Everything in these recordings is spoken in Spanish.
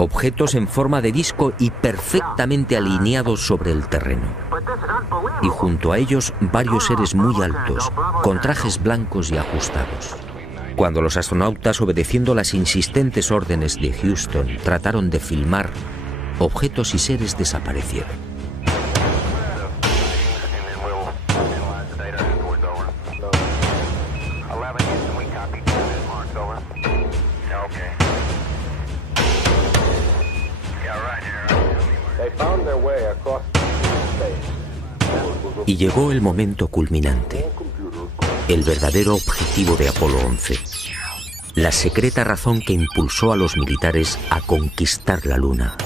Objetos en forma de disco y perfectamente alineados sobre el terreno. Y junto a ellos varios seres muy altos, con trajes blancos y ajustados. Cuando los astronautas, obedeciendo las insistentes órdenes de Houston, trataron de filmar, objetos y seres desaparecieron. Y llegó el momento culminante, el verdadero objetivo de Apolo 11, la secreta razón que impulsó a los militares a conquistar la Luna.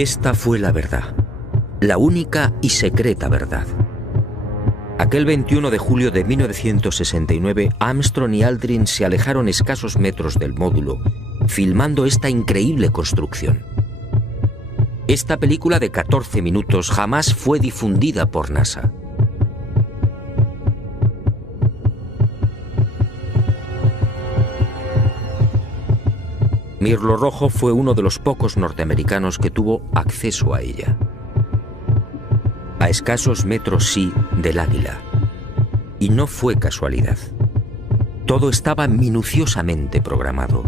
Esta fue la verdad, la única y secreta verdad. Aquel 21 de julio de 1969, Armstrong y Aldrin se alejaron escasos metros del módulo, filmando esta increíble construcción. Esta película de 14 minutos jamás fue difundida por NASA. Mirlo Rojo fue uno de los pocos norteamericanos que tuvo acceso a ella. A escasos metros, sí, del Águila. Y no fue casualidad. Todo estaba minuciosamente programado.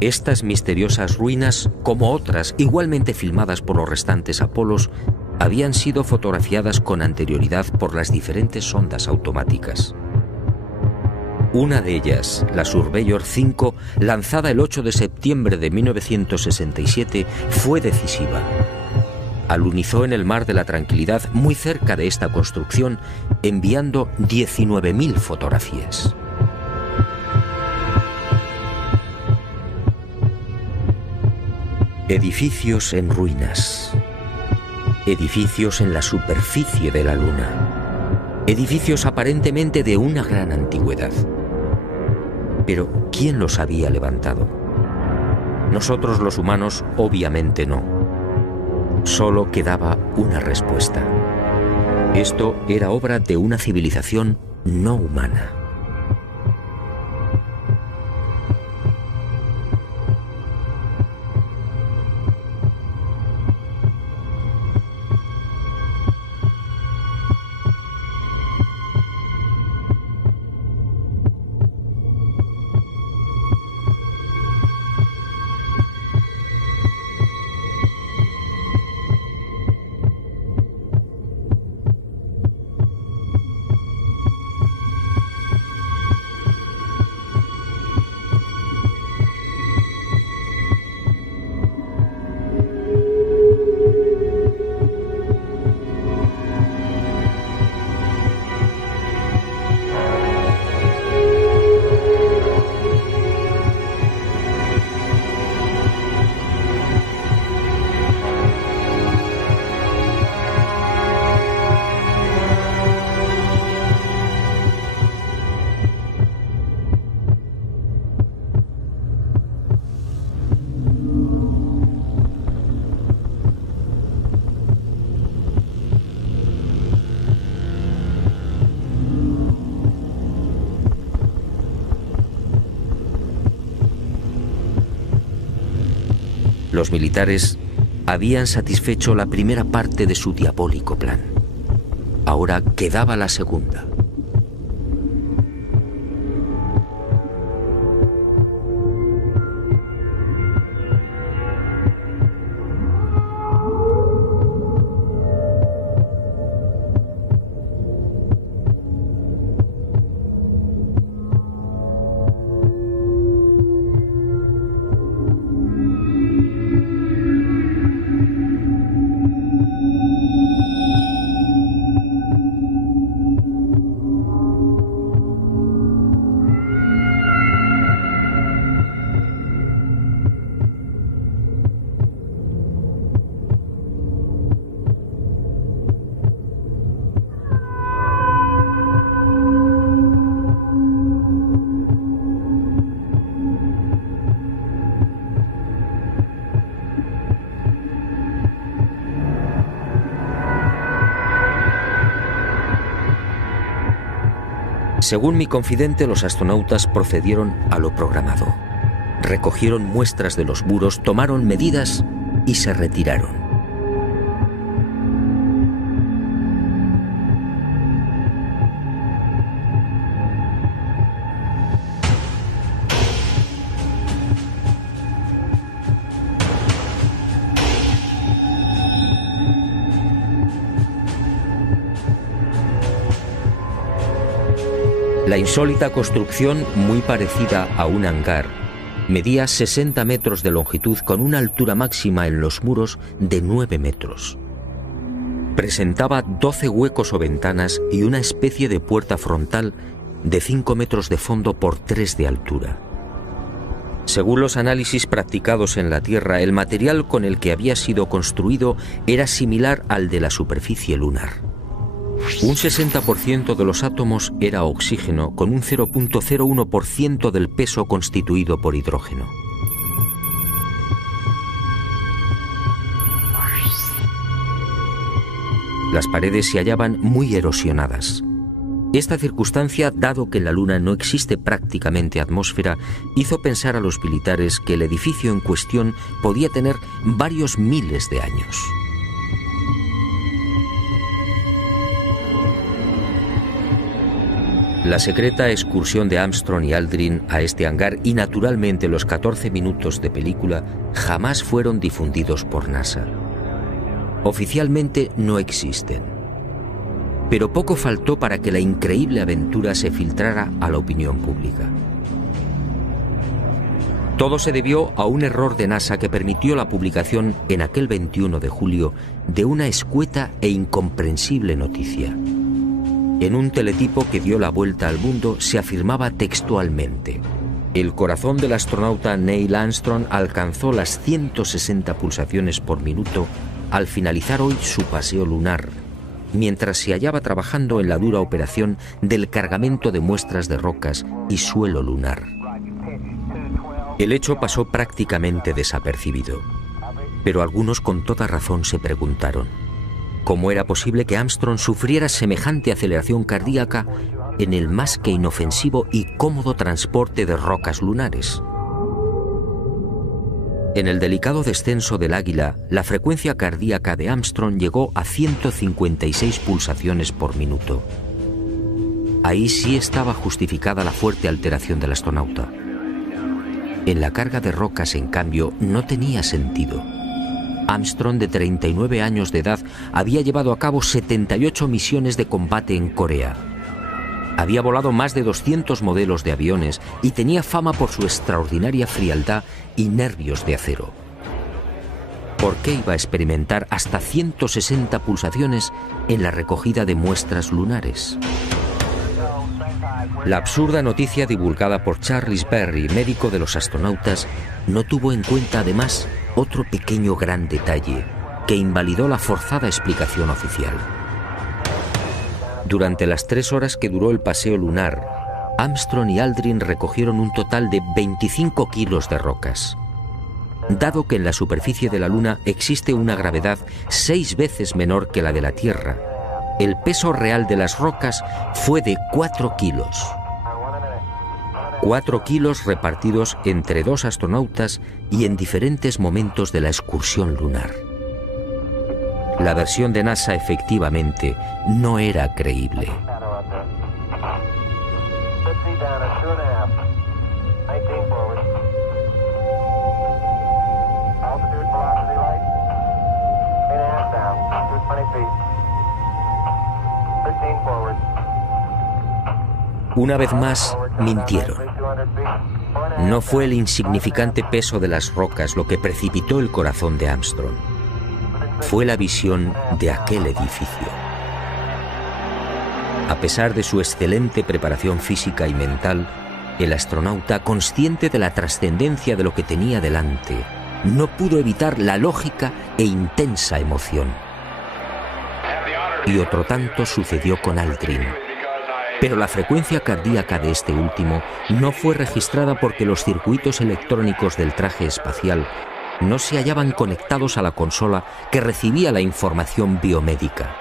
Estas misteriosas ruinas, como otras igualmente filmadas por los restantes Apolos, habían sido fotografiadas con anterioridad por las diferentes sondas automáticas. Una de ellas, la Surveyor 5, lanzada el 8 de septiembre de 1967, fue decisiva. Alunizó en el Mar de la Tranquilidad, muy cerca de esta construcción, enviando 19.000 fotografías. Edificios en ruinas. Edificios en la superficie de la Luna. Edificios aparentemente de una gran antigüedad. Pero, ¿quién los había levantado? Nosotros los humanos, obviamente no. Solo quedaba una respuesta. Esto era obra de una civilización no humana. Los militares habían satisfecho la primera parte de su diabólico plan. Ahora quedaba la segunda. Según mi confidente, los astronautas procedieron a lo programado. Recogieron muestras de los muros, tomaron medidas y se retiraron. La insólita construcción, muy parecida a un hangar, medía 60 metros de longitud con una altura máxima en los muros de 9 metros. Presentaba 12 huecos o ventanas y una especie de puerta frontal de 5 metros de fondo por 3 de altura. Según los análisis practicados en la Tierra, el material con el que había sido construido era similar al de la superficie lunar. Un 60% de los átomos era oxígeno, con un 0.01% del peso constituido por hidrógeno. Las paredes se hallaban muy erosionadas. Esta circunstancia, dado que en la Luna no existe prácticamente atmósfera, hizo pensar a los militares que el edificio en cuestión podía tener varios miles de años. La secreta excursión de Armstrong y Aldrin a este hangar y naturalmente los 14 minutos de película jamás fueron difundidos por NASA. Oficialmente no existen. Pero poco faltó para que la increíble aventura se filtrara a la opinión pública. Todo se debió a un error de NASA que permitió la publicación en aquel 21 de julio de una escueta e incomprensible noticia. En un teletipo que dio la vuelta al mundo se afirmaba textualmente: el corazón del astronauta Neil Armstrong alcanzó las 160 pulsaciones por minuto al finalizar hoy su paseo lunar, mientras se hallaba trabajando en la dura operación del cargamento de muestras de rocas y suelo lunar. El hecho pasó prácticamente desapercibido, pero algunos con toda razón se preguntaron: ¿cómo era posible que Armstrong sufriera semejante aceleración cardíaca en el más que inofensivo y cómodo transporte de rocas lunares? En el delicado descenso del Águila, la frecuencia cardíaca de Armstrong llegó a 156 pulsaciones por minuto. Ahí sí estaba justificada la fuerte alteración del astronauta. En la carga de rocas, en cambio, no tenía sentido. Armstrong, de 39 años de edad, había llevado a cabo 78 misiones de combate en Corea. Había volado más de 200 modelos de aviones y tenía fama por su extraordinaria frialdad y nervios de acero. ¿Por qué iba a experimentar hasta 160 pulsaciones en la recogida de muestras lunares? La absurda noticia divulgada por Charles Berry, médico de los astronautas, no tuvo en cuenta además otro pequeño gran detalle que invalidó la forzada explicación oficial. Durante las 3 horas que duró el paseo lunar, Armstrong y Aldrin recogieron un total de 25 kilos de rocas. Dado que en la superficie de la Luna existe una gravedad 6 veces menor que la de la Tierra, el peso real de las rocas fue de 4 kilos. 4 kilos repartidos entre 2 astronautas y en diferentes momentos de la excursión lunar. La versión de NASA efectivamente no era creíble. Una vez más, mintieron. No fue el insignificante peso de las rocas lo que precipitó el corazón de Armstrong. Fue la visión de aquel edificio. A pesar de su excelente preparación física y mental, el astronauta, consciente de la trascendencia de lo que tenía delante, no pudo evitar la lógica e intensa emoción. Y otro tanto sucedió con Aldrin. Pero la frecuencia cardíaca de este último no fue registrada porque los circuitos electrónicos del traje espacial no se hallaban conectados a la consola que recibía la información biomédica.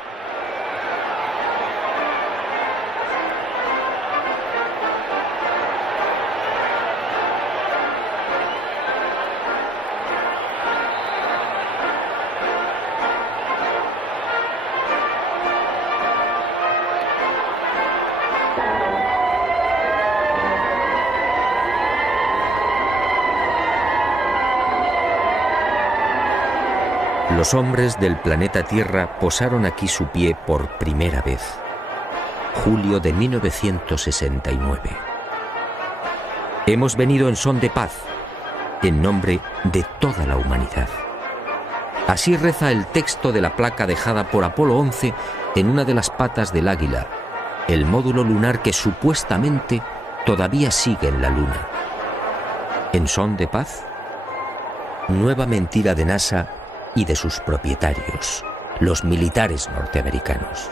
Los hombres del planeta Tierra posaron aquí su pie por primera vez. Julio de 1969. Hemos venido en son de paz, en nombre de toda la humanidad. Así reza el texto de la placa dejada por Apolo 11 en una de las patas del Águila, el módulo lunar que supuestamente todavía sigue en la Luna. ¿En son de paz? Nueva mentira de NASA y de sus propietarios, los militares norteamericanos.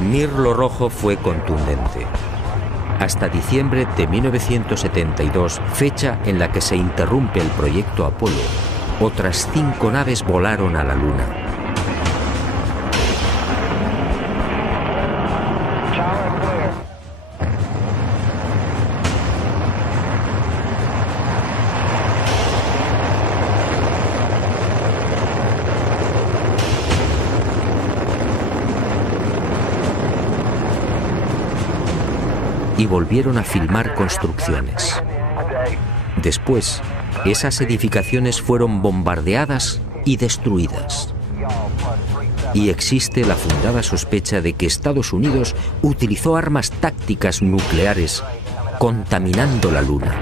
Mirlo Rojo fue contundente. Hasta diciembre de 1972, fecha en la que se interrumpe el proyecto Apolo, otras 5 naves volaron a la Luna. Y volvieron a filmar construcciones. Después, esas edificaciones fueron bombardeadas y destruidas. Y existe la fundada sospecha de que Estados Unidos utilizó armas tácticas nucleares contaminando la Luna.